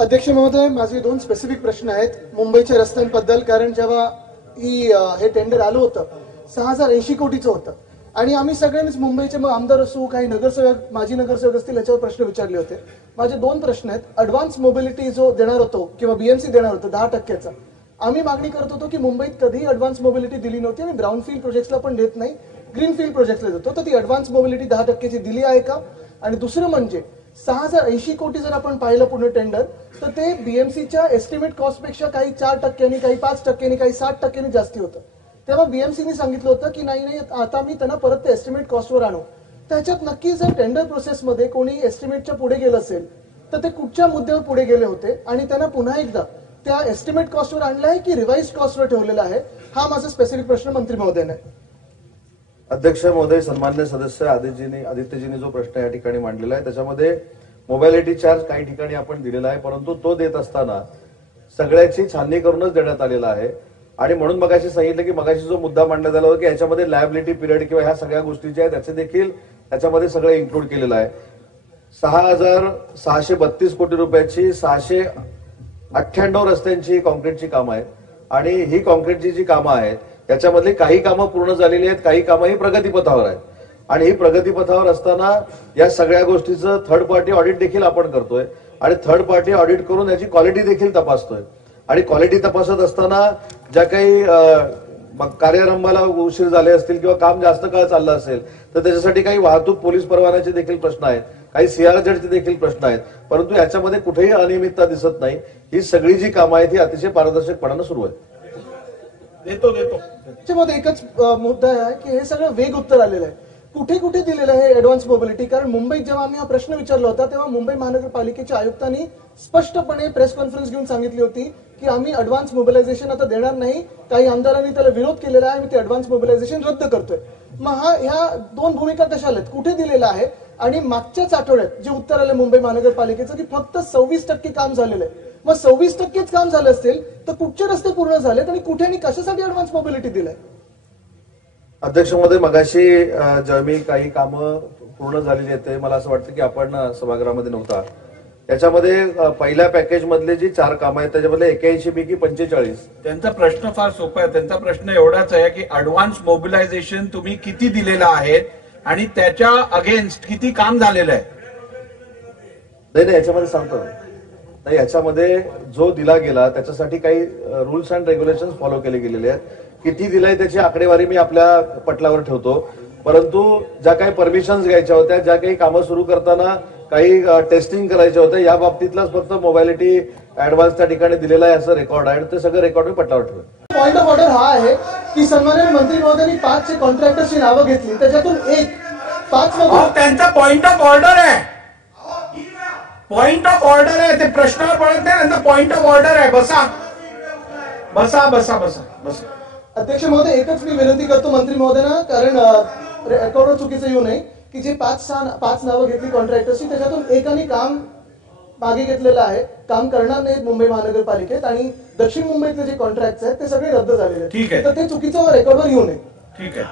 अध्यक्ष महोदय, माझे दोन स्पेसिफिक प्रश्न आहेत मुंबईच्या रस्त्यांबद्दल. कारण जेव्हा हे टेंडर आलं होतं 6080 कोटीचं होतं आणि आम्ही सगळ्यांनीच मुंबईचे मग आमदार असू काही नगरसेवक माजी नगरसेवक असतील याच्यावर प्रश्न विचारले होते. माझे दोन प्रश्न आहेत. ऍडव्हान्स मोबिलिटी जो देणार होतो किंवा बीएमसी देणार होतं 10%चा, आम्ही मागणी करत होतो की मुंबईत कधीही ऍडव्हान्स मोबिलिटी दिली नव्हती आणि ब्राऊनफील्ड प्रोजेक्ट्सला पण देत नाही, ग्रीनफील्ड प्रोजेक्ट्सला देतो. तर ती ऍडव्हान्स मोबिलिटी 10%ची दिली आहे का? आणि दुसरं म्हणजे 6080 कोटी जर आपण पाहिलं पूर्ण टेंडर तर ते बीएमसीच्या एस्टिमेट कॉस्टपेक्षा काही 4%, काही 5%, काही 60% जास्ती होतं. तेव्हा बीएमसीने सांगितलं होतं की नाही आता मी त्यांना परत ते एस्टिमेट कॉस्टवर आणू. त्याच्यात नक्की जर टेंडर प्रोसेसमध्ये कोणी एस्टिमेटच्या पुढे गेलं असेल तर ते कुठच्या मुद्द्यावर पुढे गेले होते आणि त्यांना पुन्हा एकदा त्या एस्टिमेट कॉस्टवर आणलं आहे की रिवाइज कॉस्टवर ठेवलेला आहे? हा माझा स्पेसिफिक प्रश्न मंत्री महोदयाने. अध्यक्ष महोदय, सन्मान्य सदस्य आदित्यजींनी जो प्रश्न या ठिकाणी मांडलेला आहे त्याच्यामध्ये मोबायलिटी चार्ज काही ठिकाणी आपण दिलेला आहे, परंतु तो देत असताना सगळ्याची छाननी करूनच देण्यात आलेला आहे. आणि म्हणून मगाशी सांगितलं की मगाशी जो मुद्दा मांडण्यात आला होता की याच्यामध्ये लायबिलिटी पिरियड किंवा ह्या सगळ्या गोष्टी ज्या आहेत त्याचे देखील त्याच्यामध्ये सगळं इन्क्लूड केलेलं आहे. 6632 कोटी रुपयाची 698 रस्त्यांची कॉन्क्रीटची कामं आहेत आणि ही कॉन्क्रीटची जी कामं आहेत त्याच्यामधली काही कामं पूर्ण झालेली आहेत, काही कामं ही प्रगतीपथावर आहेत. आणि ही प्रगतीपथावर असताना या सगळ्या गोष्टीचं थर्ड पार्टी ऑडिट देखील आपण करतोय आणि थर्ड पार्टी ऑडिट करून याची क्वालिटी देखील तपासतोय. आणि क्वालिटी तपासत असताना ज्या काही कार्यारंभाला उशीर झाले असतील किंवा काम जास्त काळ चाललं असेल तर त्याच्यासाठी काही वाहतूक पोलीस परवान्याचे देखील प्रश्न आहेत, काही सीआरझेडचे देखील प्रश्न आहेत, परंतु याच्यामध्ये कुठेही अनियमितता दिसत नाही. ही सगळी जी कामं आहेत ही अतिशय पारदर्शकपणानं सुरू आहेत. त्याच्यामध्ये एकच मुद्दा आहे की हे सगळं वेग उत्तर आलेलं आहे. कुठे कुठे दिलेलं आहे ऍडव्हान्स मोबिलिटी? कारण मुंबईत जेव्हा आम्ही हा प्रश्न विचारला होता तेव्हा मुंबई महानगरपालिकेच्या आयुक्तांनी स्पष्टपणे प्रेस कॉन्फरन्स घेऊन सांगितली होती की आम्ही ऍडव्हान्स मोबिलायझेशन आता देणार नाही. काही आमदारांनी त्याला विरोध केलेला आहे, आम्ही ते ऍडव्हान्स मोबिलायझेशन रद्द करतोय. मग ह्या दोन भूमिका कशा आल्यात? कुठे दिलेला आहे? आणि मागच्याच आठवड्यात जे उत्तर आलं मुंबई महानगरपालिकेचं की फक्त 26% काम झालेलं आहे. मग 26%च काम झालं असेल तर कुठचे रस्ते पूर्ण झालेत आणि कुठे आणि कशासाठी ऍडव्हान्स मोबिलिटी दिलाय? अध्यक्ष महोदय, मगाशी जेव्हा मी काही कामं पूर्ण झालेली आहेत मला असं वाटतं की आपण सभागृहामध्ये नव्हता. याच्यामध्ये पहिल्या पॅकेज मधले जी 4 कामं आहेत त्याच्यामध्ये 81 पैकी 45. त्यांचा प्रश्न फार सोपा आहे. त्यांचा प्रश्न एवढाच आहे की ऍडव्हान्स मोबिलायझेशन तुम्ही किती दिलेलं आहे आणि त्याच्या अगेन्स्ट किती काम झालेलं आहे? नाही, याच्यामध्ये सांगतो नाही. याच्यामध्ये जो दिला गेला त्याच्यासाठी काही रूल्स अँड रेग्युलेशन्स फॉलो केले गेलेले आहेत. किती दिलाय त्याची आकडेवारी मी आपल्या पटलावर ठेवतो, परंतु ज्या काही परमिशन्स घ्यायच्या होत्या, ज्या काही कामं सुरू करताना काही टेस्टिंग करायच्या होत्या, या बाबतीतलाच फक्त मोबायलिटी ऍडव्हान्स त्या ठिकाणी दिलेला आहे असं रेकॉर्ड आहे. ते सगळं रेकॉर्ड मी पटलावर ठेवतो. पॉइंट ऑफ ऑर्डर हा आहे की सन्माननीय मंत्री महोदयांनी 5 कॉन्ट्रॅक्टर्सची नावं घेतली, त्याच्यातून एक 5 त्यांचा पॉइंट ऑफ ऑर्डर आहे. पॉइंट ऑफ ऑर्डर आहे. ते प्रश्नावर पडत नाही, त्यांचा पॉइंट ऑफ ऑर्डर आहे. बसा बसा बसा बसा बसा. अध्यक्ष महोदय, एकच मी विनंती करतो मंत्री महोदयांना, कारण रेकॉर्डवर चुकीचं येऊ नये, की जे 5 नावं घेतली कॉन्ट्रॅक्टर्सची त्याच्यातून एकाने काम मागे घेतलेलं आहे, काम करणार नाहीत मुंबई महानगरपालिकेत आणि दक्षिण मुंबईतले जे कॉन्ट्रॅक्ट आहेत ते सगळे रद्द झालेले आहेत. ठीक आहे. तर ते चुकीचं रेकॉर्डवर येऊ नये. ठीक आहे.